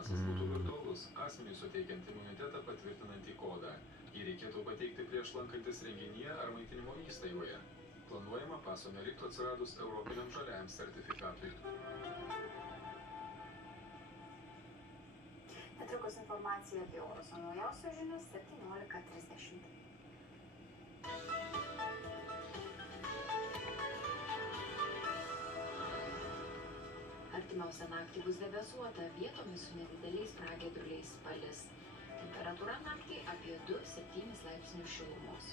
pasas būtų virtualus, asmeniui suteikiant imunitetą patvirtinantį kodą. Jį reikėtų pateikti prieš lankantis renginyje ar maitinimo įstaigoje. Planuojama paso neliktų atsiradus Europiniam žaliajam sertifikatui. Netrukus informacija apie orus, o naujausios žinios 17:30. Artimiausią naktį bus debesuota, vietomis su nedideliais pragiedruliais palis. Temperatūra naktį apie 2–7 laipsnius šilumos.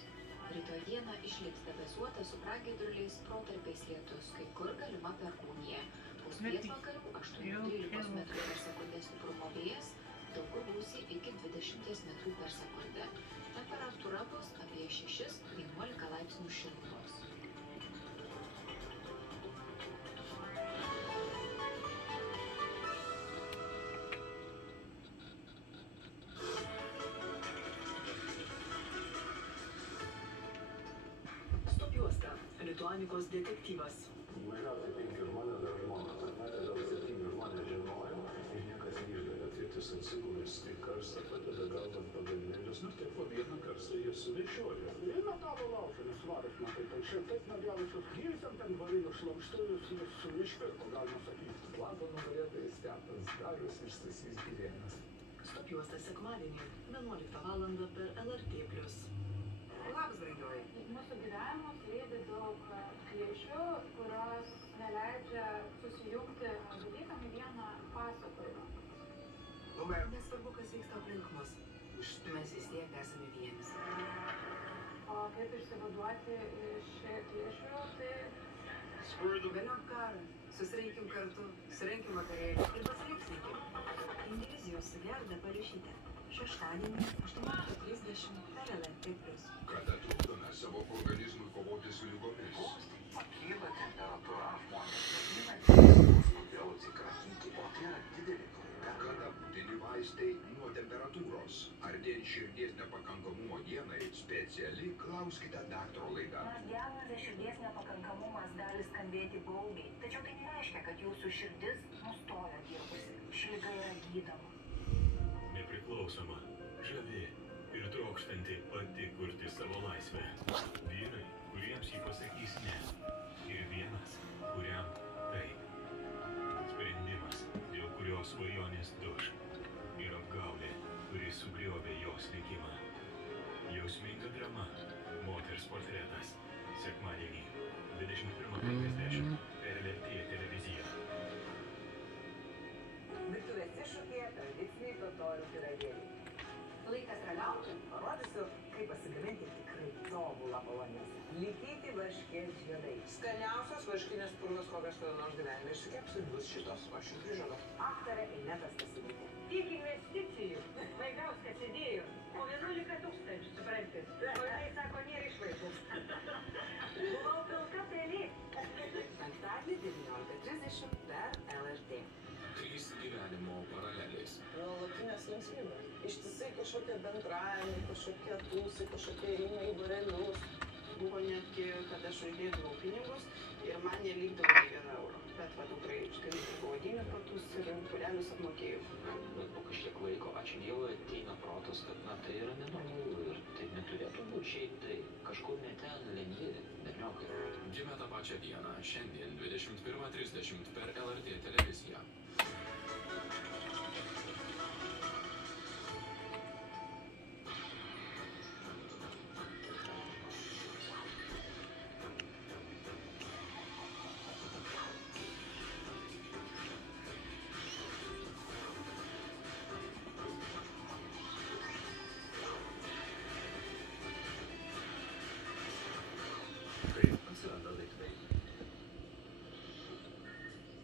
Rytoj dieną išliks debesuota su pragiedruliais, protarpiais lietus, kai kur galima perkūnija. Pūs pietvakarių 8–13 metrų per sekundę stiprumo vėjas, daug kur gūsiai iki 20 metrų per sekundę. Temperatūra bus apie 6–11 laipsnių šilumos. Lituanikos detektyvas. Mažiausiai 5 žmonės dar žmonos. Matė, gal 7 žmonės žinojo ir niekas neišdavė. Tėtis atsigulęs į karstą, padeda galvant pagalvėlius. Nu, taip po vieną karstą jie suvešiojo. Ir metalo laužą nesvaras, matai, tai šiaip taip nedėlusius gyvisiam ten varinius šlamštujus su išpirko, galima sakyti. Plano nugalėtojas Stepas Darius ir Stasys Girėnas. Stop juosta sekmadienį, 11 val. Per LRT+. Labas, brangioji. Mūsų gyvenimus lydi daug klišių, kurios neleidžia susijungti dalykam į vieną pasakojimą. Nesvarbu, kas vyksta aplink mus. Mes vis tiek esame vienis. O kaip išsivaduoti iš klišių, tai... Vėliau karą. Susirinkim kartu, surinkim vakarėlį ir pasiliksim. Indivizijos su Gerda Paliušyte. Šeštadienį 18:30 per LRT+. Kada trukdome savo organizmui kovoti su ligomis? Pakyla temperatūra, žmonės vadina, todėl atsikratyti, o tai yra didelė klaida. Kada būtini vaistai nuo temperatūros? Artėjant širdies nepakankamumo dienai, speciali klauskite daktaro laida. Nors diagnozė širdies nepakankamumas gali skambėti baugiai, tačiau tai nereiškia, kad jūsų širdis nustojo dirbusi. Ši liga yra gydoma. Nepriklausoma, žavi ir trokštanti pati kurti savo laisvę. Vyrai, kuriems jį pasakys ne. Ir vienas, kuriam taip. Sprendimas, dėl kurio svajonės duš. Ir apgaulė, kuri sugriovė jos likimą. Jausminga drama. Moters portretas. Sekmadienį 21:50 per LRT televiziją. Virtuvės iššūkyje tradiciniai totorių pyragėliai. Laikas ragauti? Parodysiu, kaip pasigaminti tikrai tobulą polonezą. Likyti varškės žiedai. Skaniausios varškinės purvos, kokias kada nors gyvenime išsikepsiu, bus šitos, aš jums prižadu. Aktorė Inetas Pasilytė. Tiek investicijų, Vaigauskas įdėjo, o 11 000, supranti. O jisai sako, nėra išvaizdu. Buvau pilka pelė. Penktadienį 19:30 per LRT. 3 gyvenimo paralelės. Nuolatinės linksmybės. Ištisai kažkokie bendravimai, kažkokie tūsai, kažkokie ėjimai į būrelius. Buvo netgi, kad aš uždėdavau pinigus ir man nelikdavo nei 1 euro. Bet va, tikrai išskaitai pavadinius kartus ir būrelius apmokėjau. Bet po kažkiek laiko, ačiū Dievui, ateina protas, kad na, tai yra nenormalu ir tai neturėtų būti šiaip, tai kažkur ne ten lengvi, berniukai. Gimė tą pačią dieną, šiandien 21:30 per LRT televiziją.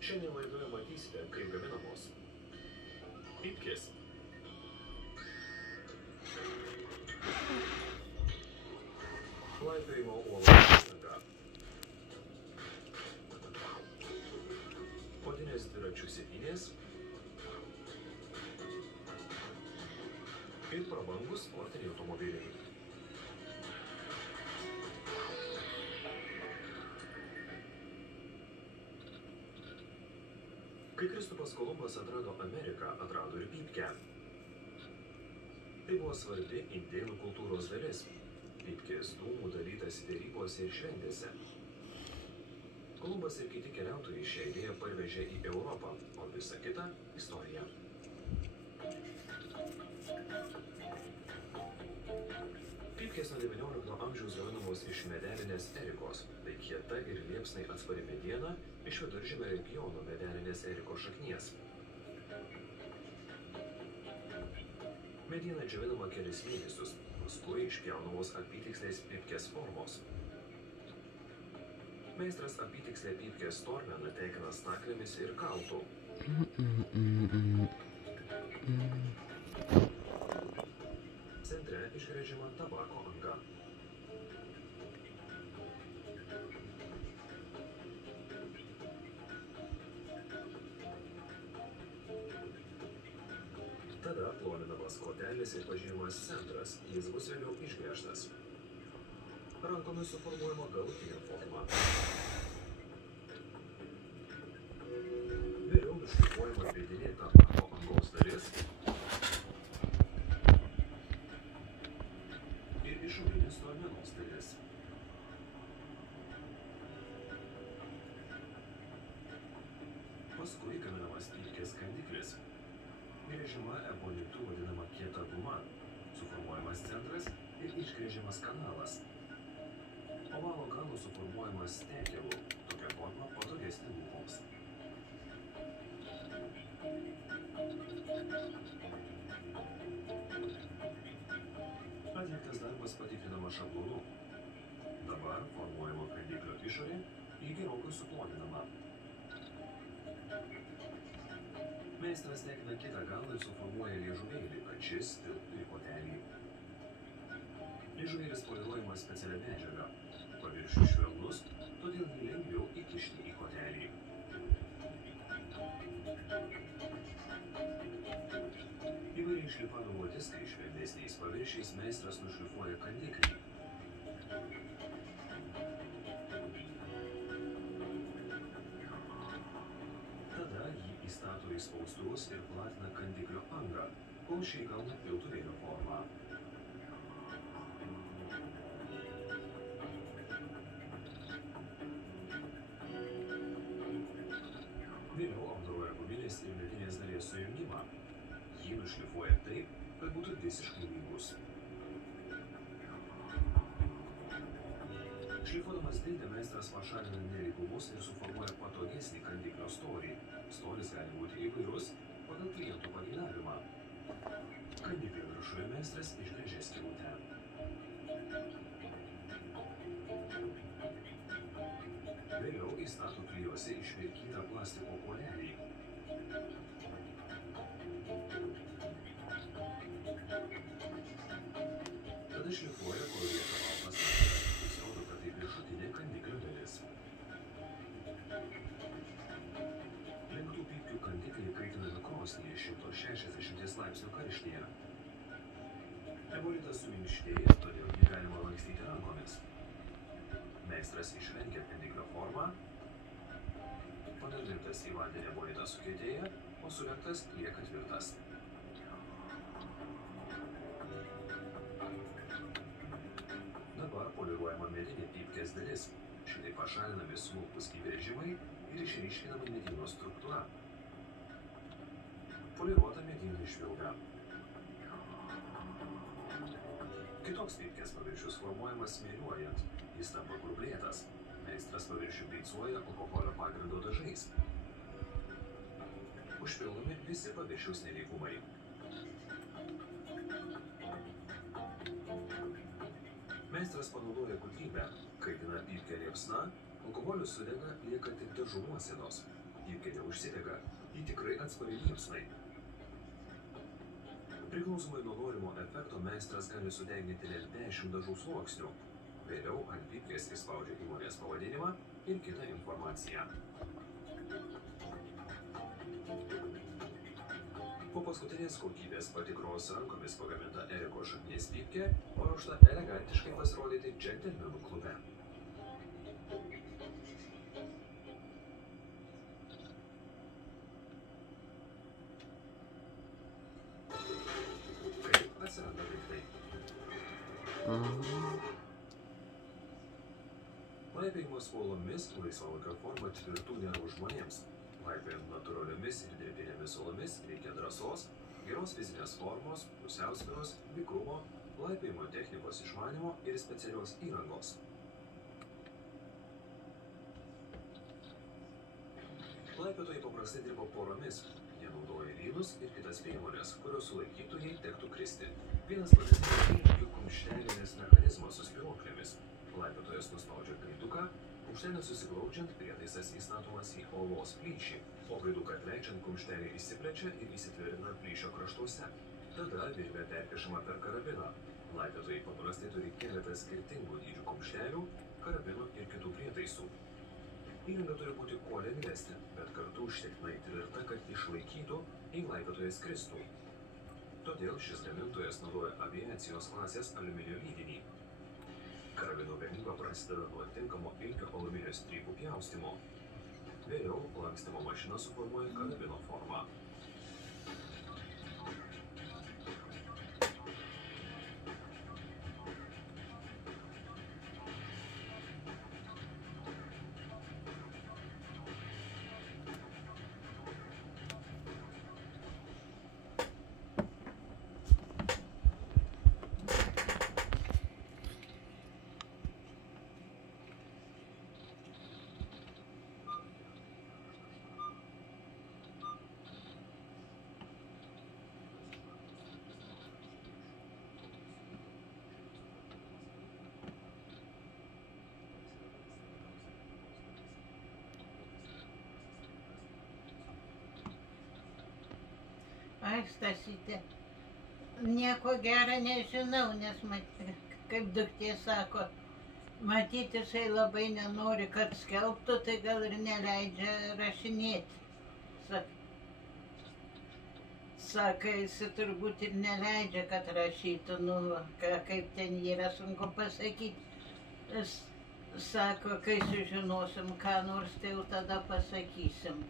Šiandien laidoje matysite, kaip gaminamos pypkės. Laipiojimo uolos įranga. Odinės dviračių sėdynės ir prabangūs sportiniai automobiliai. Kai Kristupas Kolumbas atrado Ameriką, atrado ir pypkę. Tai buvo svarbi indėnų kultūros dalis. Pypkės dūmų dalytas derybose ir šventėse. Kolumbas ir kiti keliautojai šią idėją parvežė į Europą, o visa kita – istorija. Pypkės nuo 19 amžiaus gaminamos iš medelinės erikos, tai kieta ir liepsnai atspari mediena iš Viduržemio regiono medelinės erikos šaknies. Mediena džiovinama kelis mėnesius, paskui išpjaunamos apytikslės pypkės formos. Meistras apytikslę pypkės stormeną tekina staklėmis ir kaltų. Centre išgręžiama tabako anga. Tada ploninamas kotelis ir pažymimas centras, jis bus vėliau išgręžtas. Rankomis suformuojama galutinė forma. Vėliau nušlifuojama vidinė tabako angos dalis ir išorinis stormenos dalis. Paskui gaminamas pypkės kandiklis. Gręžiama ebonitu vadinama kieta guma, suformuojamas centras ir išgręžiamas kanalas. Ovalo galo suformuojamas stekelu, tokia forma patogesnė lūpoms. Atliktas darbas patikrinamas šablonu. Dabar formuojama kandiklio išorė ir gerokai suploninama. Meistras tekina kitą galą ir suformuoja liežuvėlį, kad šis tilptų į kotelį. Liežuvėlis poliruojamas specialia medžiaga. Paviršius švelnus, todėl jį lengviau įkišti į kotelį. Įvairiai šlifavimo diskai švelnesniais paviršiais meistras nušlifuoja kandiklį. Tada jį įstato į spaustuvus ir platina kandiklio angą, kol ši įgauna piltuvėlio formą. Vėliau apdoroja guminės ir medinės dalies sujungimą. Jį nušlifuoja taip, kad būtų visiškai lygus. Šlifuodamas dildę meistras pašalina nelygumus ir suformuoja patogesnį kandiklio storį. Storis gali būti įvairus pagal klientų pageidavimą. Kandiklio viršuje meistras išgręžia skylutę. Vėliau įstato klijose išmirkytą plastiko kuolelį. Tada šlifuoja, kol lieka baltas naktas, pasirodo, kad tai viršutinė kandiklio dalis. Lenktų pypkių kandikliai kaitinami krosnyje 160 laipsnių karštyje. Ebolitas suminkštėja, todėl jį galima lankstyti rankomis. Meistras išvengia kandiklio formą, panardintas į vandenį ebolitas sukietėja, o sulenktas lieka tvirtas. Dabar poliruojama medinė pypkės dalis. Šitai pašalinami smulkūs įbrėžimai ir išryškinama medyno struktūra. Poliruota medinė švilga. Kitoks pypkės paviršius formuojamas smėliuojant. Jis tampa grublėtas. Meistras paviršių beicuoja alkoholio pagrindo dažais. Užpildomi visi paviršiaus nelygumai. Meistras panaudoja gudrybę. Kaitina pypkę liepsna, alkoholius sudega, lieka tik dažų nuosėdos. Pypkė neužsidega, ji tikrai atspari liepsnai. Priklausomai nuo norimo efekto meistras gali sudeginti net 10 dažų sluoksnių. Vėliau ant pypkės įspaudžia įmonės pavadinimą ir kitą informaciją. Po paskutinės kokybės patikros rankomis pagaminta eriko šaknies pypkė paruošta elegantiškai pasirodyti džentelmenų klube. Laipiojimas uolomis laisvalaikio forma tvirtų nervų žmonėms. Laipiojant natūraliomis ir dirbtinėmis uolomis reikia drąsos, geros fizinės formos, pusiausvyros, vikrumo, laipiojimo technikos išmanymo ir specialios įrangos. Laipiotojai paprastai dirba poromis. Jie naudoja lynus ir kitas priemonės, kurios sulaikytų, jei tektų kristi. Vienas pagrindinis įrankių kumštelinis mechanizmas su spyruoklėmis. Laipiotojas nuspaudžia gaiduką, kumštelį susiglaudžiant prietaisas įstatomas į olos plyšį, o gaiduką atleidžiant kumštelį išsiplečia ir įsitvirtina plyšio kraštuose. Tada virvė perkišama per karabiną. Laipiotojai paprastai turi keletą skirtingų dydžių kumštelių, karabinų ir kitų prietaisų. Įranga turi būti kuo lengvesnė, bet kartu užtektinai tvirta, kad išlaikytų, jei laipiotojas kristų. Todėl šis gamintojas naudoja aviacijos klasės aliuminio lydinį. Karabino gamyba prasideda nuo tinkamo ilgio aliuminio strypų pjaustymo. Vėliau lankstymo mašina suformuoja karabino formą. Aš, Stasytė, nieko gero nežinau, nes kaip duktė sako, matyti jisai labai nenori, kad skelbtų, tai gal ir neleidžia rašinėti. Saka, jisai turbūt ir neleidžia, kad rašytų, kaip ten yra, sunku pasakyti. Sako, kai sužinosim ką nors, tai jau tada pasakysim.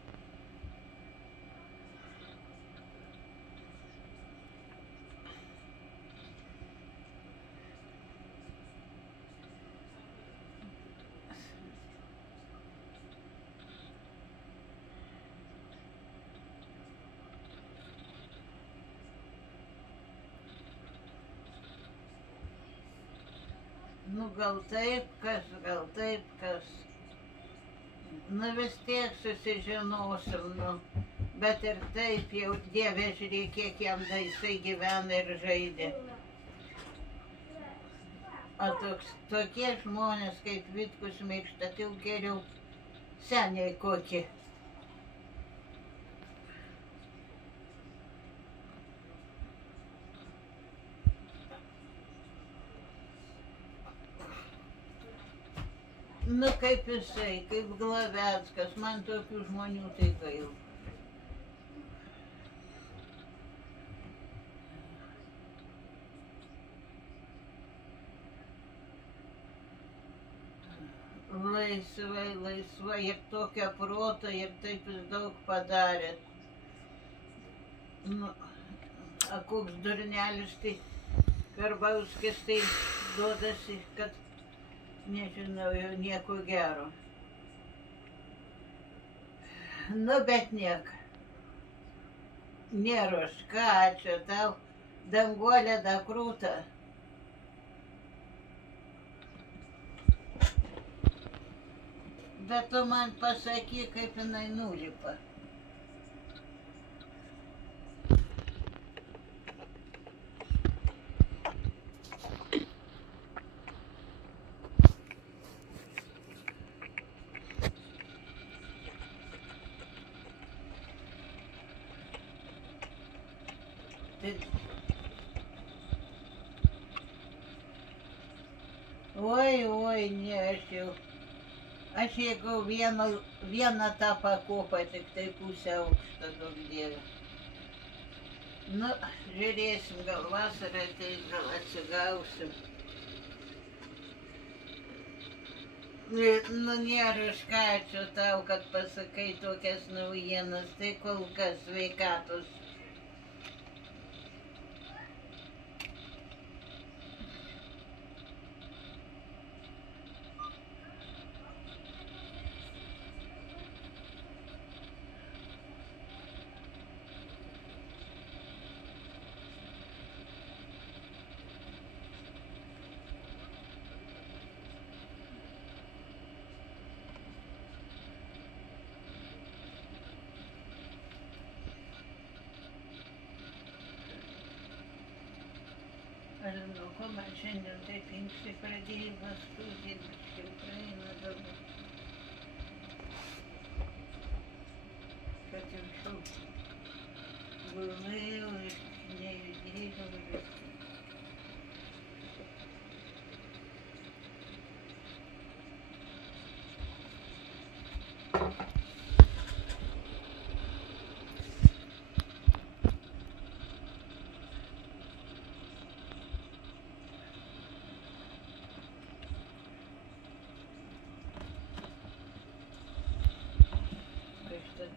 Nu, gal taip kas. Nu, vis tiek susižinosim, bet ir taip jau Dieve žiūrėk, kiek jam daisai gyvena ir žaidė. O tokie žmonės kaip Vitkus mėgsta, tai jau geriau seniai kokie. Nu, kaip jisai, kaip Glaveckas, man tokių žmonių tai gaila. Laisvai ir tokią protą ir taip jis daug padarė. Nu, a koks durnelis tai Karbauskis tai duodasi, kad nežinau, jau nieko gero. Nu, bet nieko. Nėra už ką, ačiū tau, danguolė da krūta. Bet tu man pasakyk, kaip jinai nulipa. Oi, ne, aš jeigu vieną tą pakopą, tik tai pusę aukštą, daug Dieve. Nu, žiūrėsim, gal vasarą ateis, gal atsigausim. Nu, nėra už ką, ačiū tau, kad pasakai tokias naujienas, tai kol kas sveikatos. Aš žinau, ko man šiandien taip inkštai pradėjo paskui Ukraina dabar. Kad jau šau gulėjau ir nejudėjau ir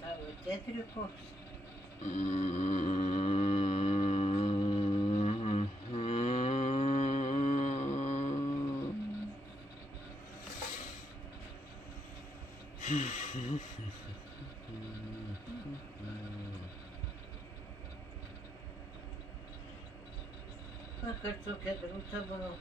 tavo tetriukus. Vakar tokia drūta buvau.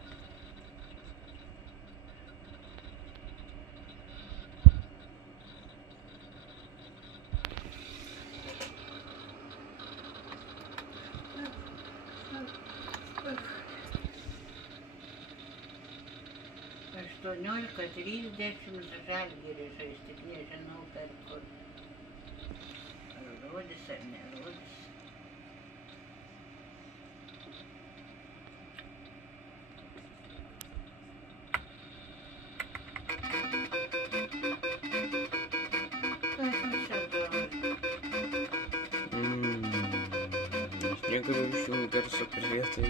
Aštuoniolika 30 Žalgiris žais, tik nežinau per kur. Ar rodys ar nerodys. Aš negaliu išjungti garso per vietą.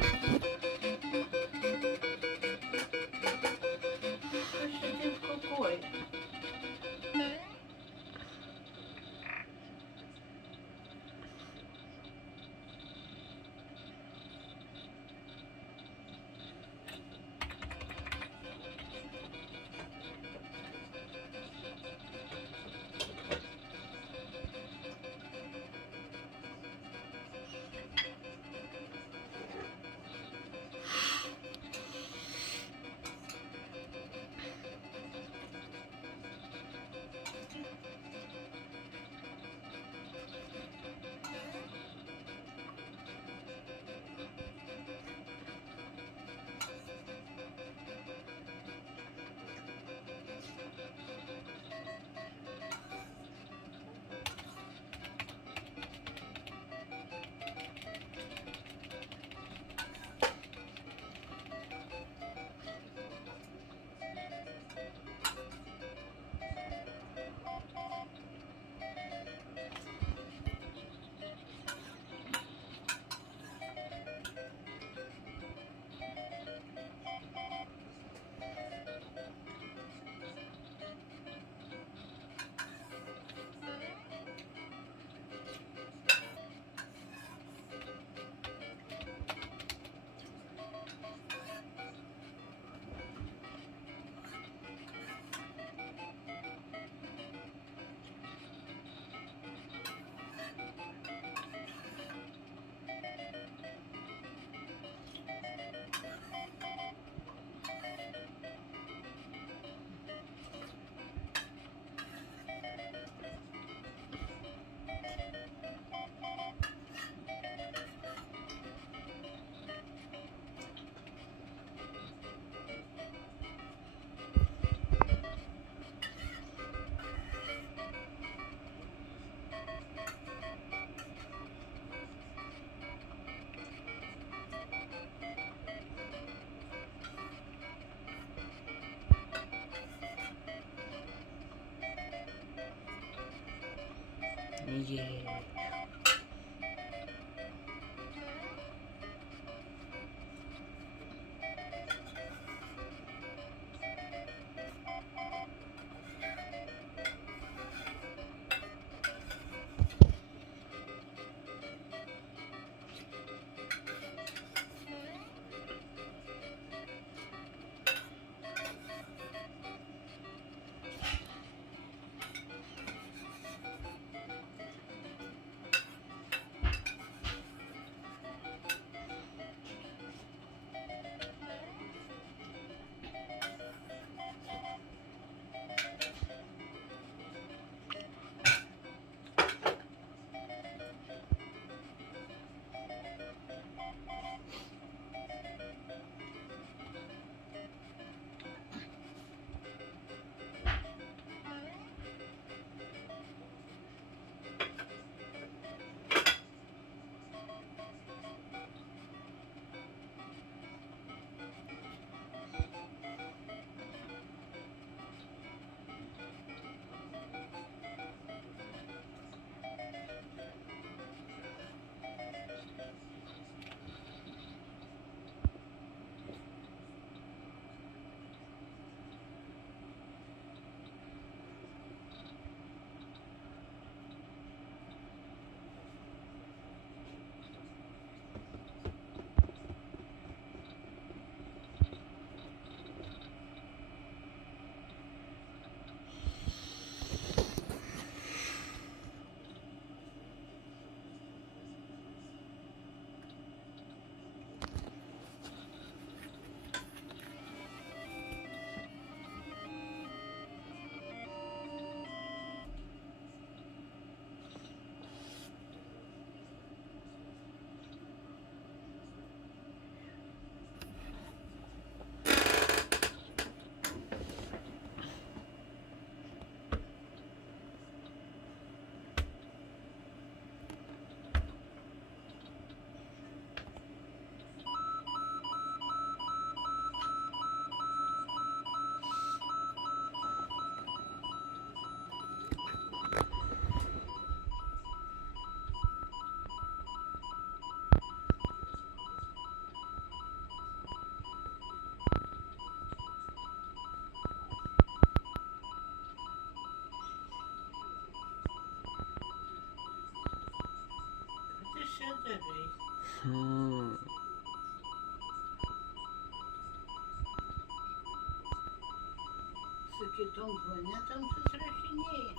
Yeah. Su kitom planetom susirašinėja.